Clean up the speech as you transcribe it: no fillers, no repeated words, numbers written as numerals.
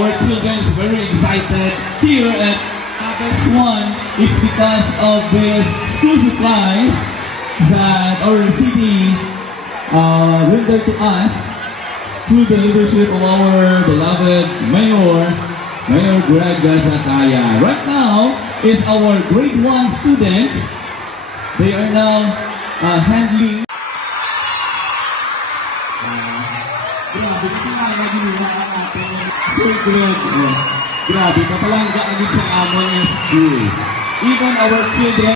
our children is very excited here at Apex 1. It's because of this school supplies that our city rendered to us through the leadership of our beloved Mayor Greg Zacaya. Right now is our grade 1 students. They are now handling. Grabe, ito nga naging ang ating Sir Greg. Grabe, kapalangga agad sa amon yung school. Even our children